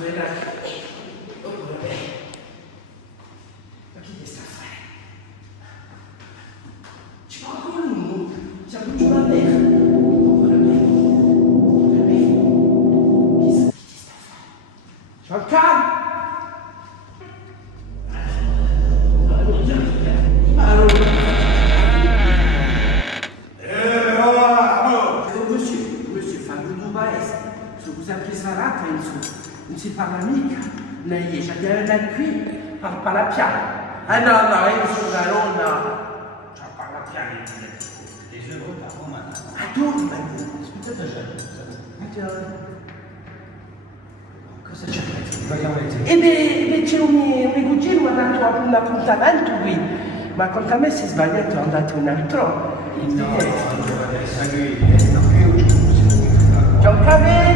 Ma che sta a fare? Ci va con lui, siamo giù a me. Che ti sta a fare? Giancarlo! Monsieur fa doudou baesse. Se vous appelez ça là, non si parla mica. Ne riesce a tirare da qui, parla piano. Ah no, no, io sono da Londra. Cioè, parla piano. Les œuvres par Romain. Ah, tu? Cosa c'è? Vogliamo vedere. E invece un mio cugino mi ha dato un appuntamento qui. Ma conta me si è sbagliato, è andato un altro. No, deve essere lui, non più. Giancarlo!